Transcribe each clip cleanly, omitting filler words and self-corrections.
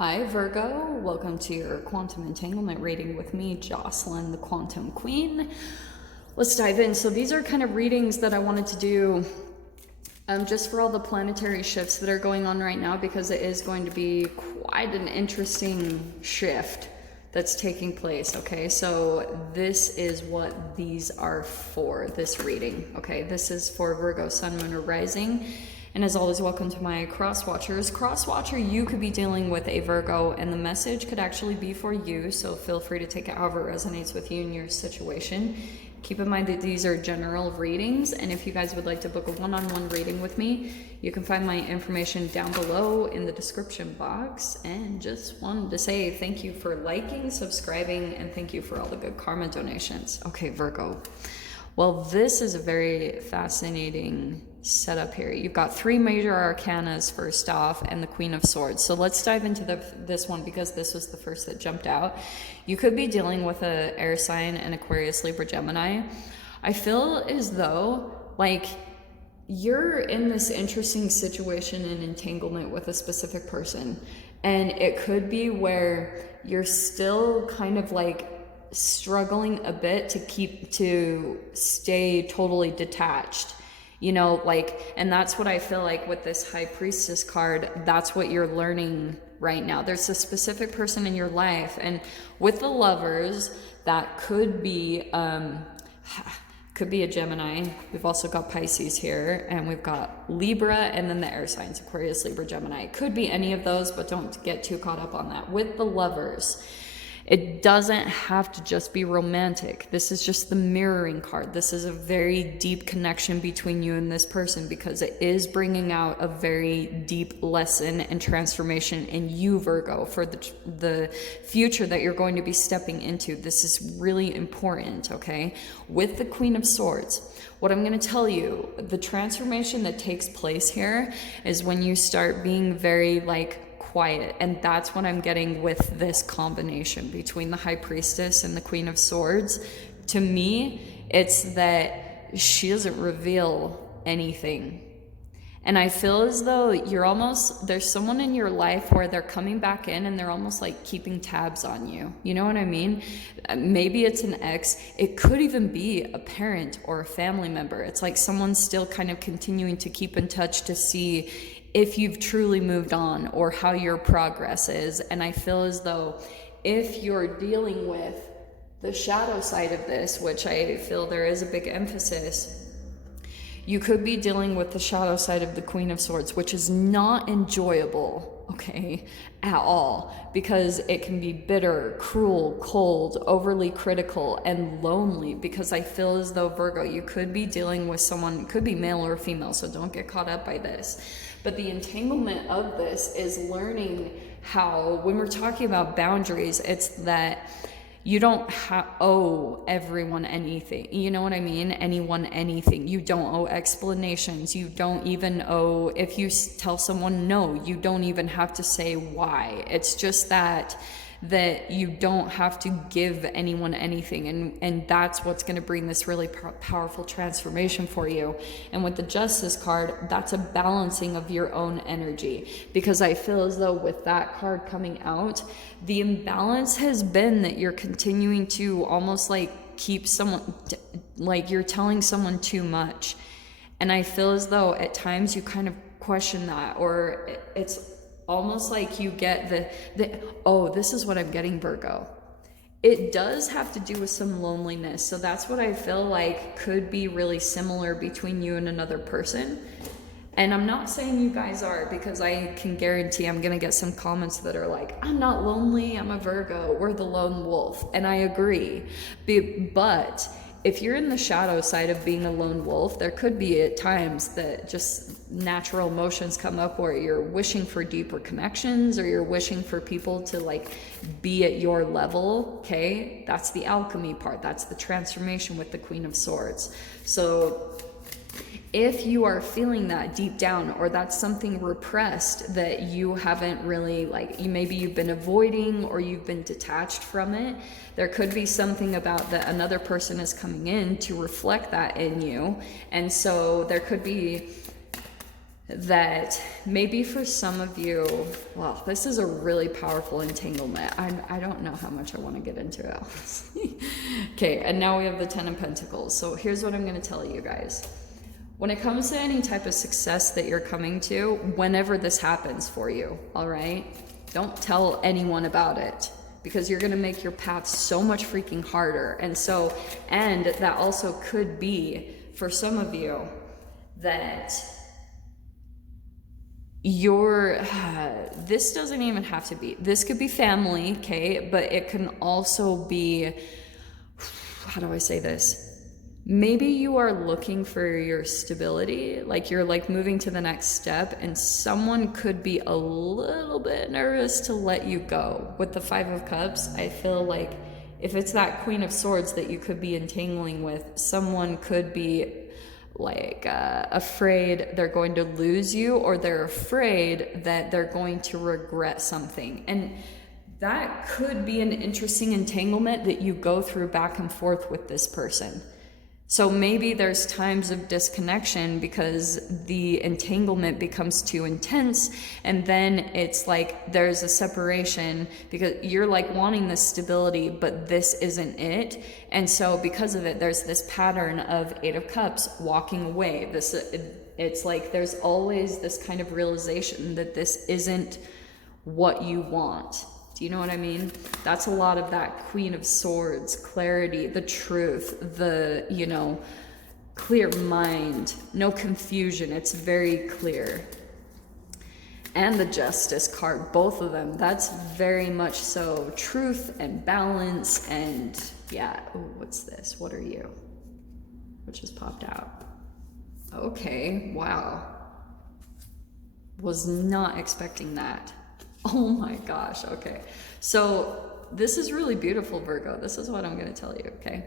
Hi Virgo, welcome to your quantum entanglement reading with me, Jocelyn, the Quantum Queen. Let's dive in. So these are kind of readings that I wanted to do just for all the planetary shifts that are going on right now, because it is going to be quite an interesting shift that's taking place. Okay, so this is what these are for, this reading. Okay, this is for Virgo, Sun, Moon, or Rising. And as always, welcome to my cross watchers. Cross watcher, you could be dealing with a Virgo, and the message could actually be for you, so feel free to take it however it resonates with you in your situation. Keep in mind that these are general readings, and if you guys would like to book a one-on-one reading with me, you can find my information down below in the description box. And just wanted to say thank you for liking, subscribing, and thank you for all the good karma donations. Okay, Virgo. Well, this is a very fascinating setup here. You've got three major arcanas first off, and the Queen of Swords. So let's dive into this one, because this was the first that jumped out. You could be dealing with an air sign, an Aquarius, Libra, Gemini. I feel as though like you're in this interesting situation and entanglement with a specific person, and it could be where you're still kind of like struggling a bit to stay totally detached, you know, like, and that's what I feel like with this High Priestess card. That's what you're learning right now. There's a specific person in your life, and with the Lovers, that could be a Gemini. We've also got Pisces here, and we've got Libra, and then the air signs, Aquarius, Libra, Gemini. It could be any of those, but don't get too caught up on that. With the Lovers, it doesn't have to just be romantic. This is just the mirroring card. This is a very deep connection between you and this person, because it is bringing out a very deep lesson and transformation in you, Virgo, for the future that you're going to be stepping into. This is really important, okay? With the Queen of Swords, what I'm going to tell you, the transformation that takes place here is when you start being very like quiet, and that's what I'm getting with this combination between the High Priestess and the Queen of Swords. To me, it's that she doesn't reveal anything, and I feel as though there's someone in your life where they're coming back in and they're almost like keeping tabs on you. You know what I mean? Maybe it's an ex. It could even be a parent or a family member. It's like someone's still kind of continuing to keep in touch to see if you've truly moved on or how your progress is. And I feel as though if you're dealing with the shadow side of this, which I feel there is a big emphasis, you could be dealing with the shadow side of the Queen of Swords, which is not enjoyable, okay, at all, because it can be bitter, cruel, cold, overly critical, and lonely. Because I feel as though, Virgo, you could be dealing with someone, could be male or female, so don't get caught up by this. But the entanglement of this is learning how, when we're talking about boundaries, it's that you don't owe everyone anything. You know what I mean? Anyone anything. You don't owe explanations. You don't even owe, if you tell someone no, you don't even have to say why. It's just that you don't have to give anyone anything, and that's what's going to bring this really powerful transformation for you. And with the Justice card, that's a balancing of your own energy, because I feel as though with that card coming out, the imbalance has been that you're continuing to almost like keep someone, like you're telling someone too much. And I feel as though at times you kind of question that, or it's almost like you get oh, this is what I'm getting, Virgo. It does have to do with some loneliness. So that's what I feel like could be really similar between you and another person. And I'm not saying you guys are, because I can guarantee I'm going to get some comments that are like, I'm not lonely, I'm a Virgo, we're the lone wolf. And I agree. But if you're in the shadow side of being a lone wolf, there could be at times that just natural emotions come up where you're wishing for deeper connections, or you're wishing for people to like be at your level, okay? That's the alchemy part. That's the transformation with the Queen of Swords. So if you are feeling that deep down, or that's something repressed that you haven't really, like, maybe you've been avoiding or you've been detached from it, there could be something about that another person is coming in to reflect that in you. And so there could be that maybe for some of you, well, this is a really powerful entanglement. I don't know how much I want to get into it, honestly. Okay, and now we have the 10 of Pentacles. So here's what I'm going to tell you guys. When it comes to any type of success that you're coming to, whenever this happens for you, all right, don't tell anyone about it, because you're going to make your path so much freaking harder. And that also could be for some of you that this doesn't even have to be, this could be family, okay, but it can also be, how do I say this? Maybe you are looking for your stability, like you're like moving to the next step, and someone could be a little bit nervous to let you go. With the 5 of Cups, I feel like if it's that Queen of Swords that you could be entangling with, someone could be like afraid they're going to lose you, or they're afraid that they're going to regret something. And that could be an interesting entanglement that you go through back and forth with this person. So maybe there's times of disconnection because the entanglement becomes too intense, and then it's like there's a separation because you're like wanting this stability, but this isn't it. And so because of it, there's this pattern of 8 of Cups walking away. It's like there's always this kind of realization that this isn't what you want. Do you know what I mean? That's a lot of that Queen of Swords, clarity, the truth, the, you know, clear mind, no confusion. It's very clear. And the Justice card, both of them, that's very much so truth and balance. And yeah, ooh, what's this? What are you? Which just popped out. Okay, wow. Was not expecting that. Oh my gosh, okay. So this is really beautiful, Virgo. This is what I'm going to tell you, okay?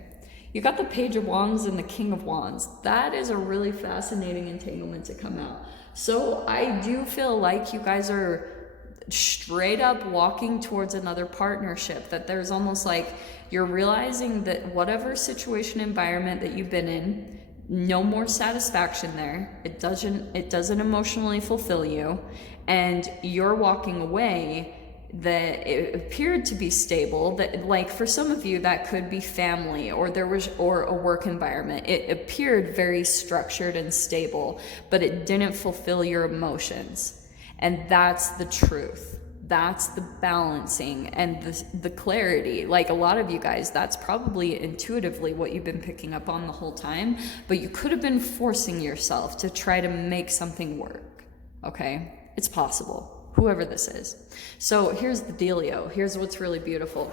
You got the Page of Wands and the King of Wands. That is a really fascinating entanglement to come out. So I do feel like you guys are straight up walking towards another partnership, that there's almost like you're realizing that whatever situation, environment that you've been in, no more satisfaction there. It doesn't emotionally fulfill you, and you're walking away. That it appeared to be stable, that like for some of you that could be family or a work environment. It appeared very structured and stable, but it didn't fulfill your emotions. And that's the truth. That's the balancing and the clarity. Like a lot of you guys, that's probably intuitively what you've been picking up on the whole time, but you could have been forcing yourself to try to make something work. Okay? It's possible. Whoever this is. So here's the dealio. Here's what's really beautiful.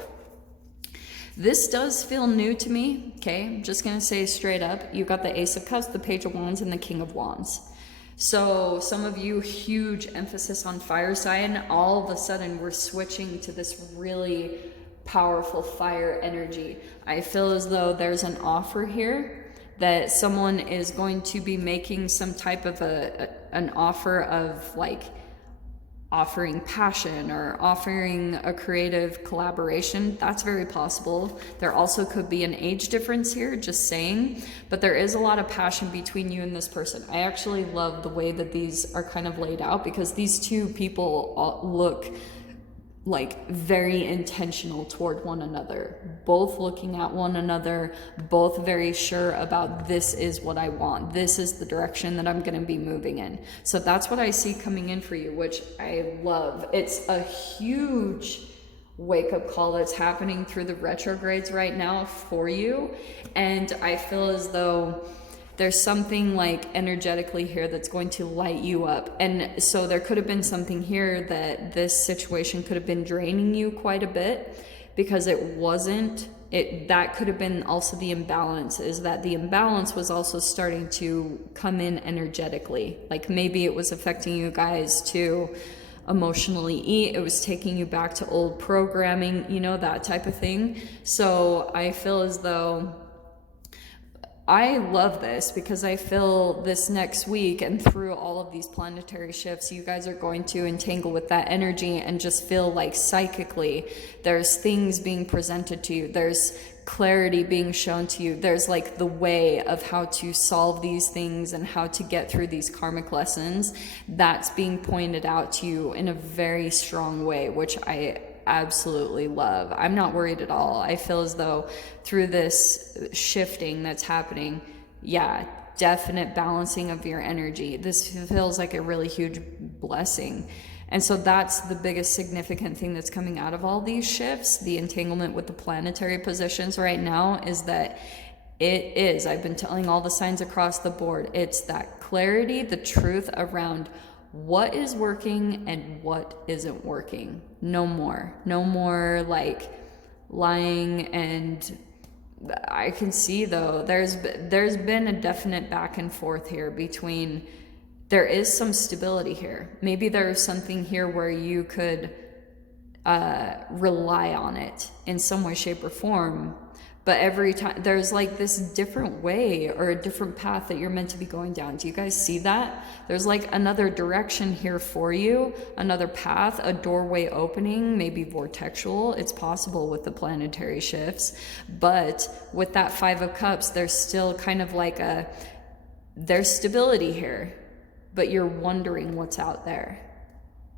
This does feel new to me, okay? I'm just gonna say straight up. You've got the Ace of Cups, the Page of Wands, and the King of Wands. So some of you, huge emphasis on fire sign. All of a sudden, we're switching to this really powerful fire energy. I feel as though there's an offer here, that someone is going to be making some type of an offer of like, offering passion or offering a creative collaboration. That's very possible. There also could be an age difference here, just saying, but there is a lot of passion between you and this person. I actually love the way that these are kind of laid out, because these two people look like very intentional toward one another, both looking at one another, both very sure about this is what I want, this is the direction that I'm going to be moving in. So that's what I see coming in for you, which I love. It's a huge wake-up call that's happening through the retrogrades right now for you, and I feel as though there's something like energetically here that's going to light you up. And so there could have been something here that this situation could have been draining you quite a bit, because it wasn't. That could have been also the imbalance, is that the imbalance was also starting to come in energetically. Like maybe it was affecting you guys to emotionally eat. It was taking you back to old programming, you know, that type of thing. So I feel as though I love this because I feel this next week and through all of these planetary shifts, you guys are going to entangle with that energy and just feel like psychically there's things being presented to you. There's clarity being shown to you. There's like the way of how to solve these things and how to get through these karmic lessons that's being pointed out to you in a very strong way, which I absolutely love. I'm not worried at all. I feel as though through this shifting that's happening, yeah, definite balancing of your energy. This feels like a really huge blessing. And so that's the biggest significant thing that's coming out of all these shifts. The entanglement with the planetary positions right now is that it is, I've been telling all the signs across the board, it's that clarity, the truth around what is working and what isn't working. No more like lying. And I can see though there's been a definite back and forth here between, there is some stability here. Maybe there's something here where you could rely on it in some way, shape, or form. But every time there's like this different way or a different path that you're meant to be going down. Do you guys see that? There's like another direction here for you, another path, a doorway opening, maybe vortexual. It's possible with the planetary shifts. But with that Five of Cups, there's still kind of like there's stability here, but you're wondering what's out there.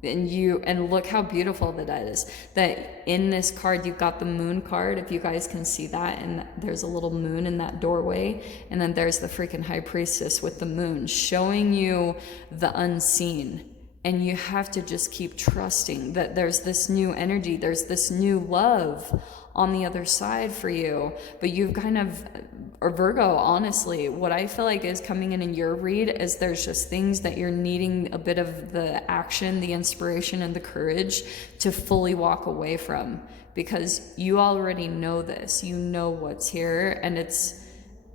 And look how beautiful that is, that in this card you've got the moon card, if you guys can see that, and there's a little moon in that doorway, and then there's the freaking high priestess with the moon showing you the unseen. And you have to just keep trusting that there's this new energy, there's this new love on the other side for you. But you've kind of, or Virgo, honestly, what I feel like is coming in your read is there's just things that you're needing a bit of the action, the inspiration, and the courage to fully walk away from, because you already know this, you know what's here, and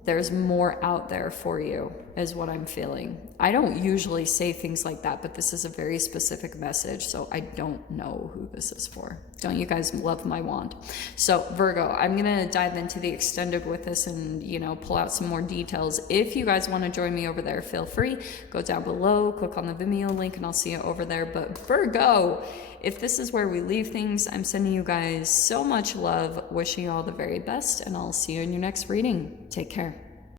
there's more out there for you, is what I'm feeling. I don't usually say things like that, but this is a very specific message, so I don't know who this is for. Don't you guys love my wand? So Virgo, I'm gonna dive into the extended with this and, pull out some more details. If you guys wanna join me over there, feel free. Go down below, click on the Vimeo link, and I'll see you over there. But Virgo, if this is where we leave things, I'm sending you guys so much love, wishing you all the very best, and I'll see you in your next reading. Take care.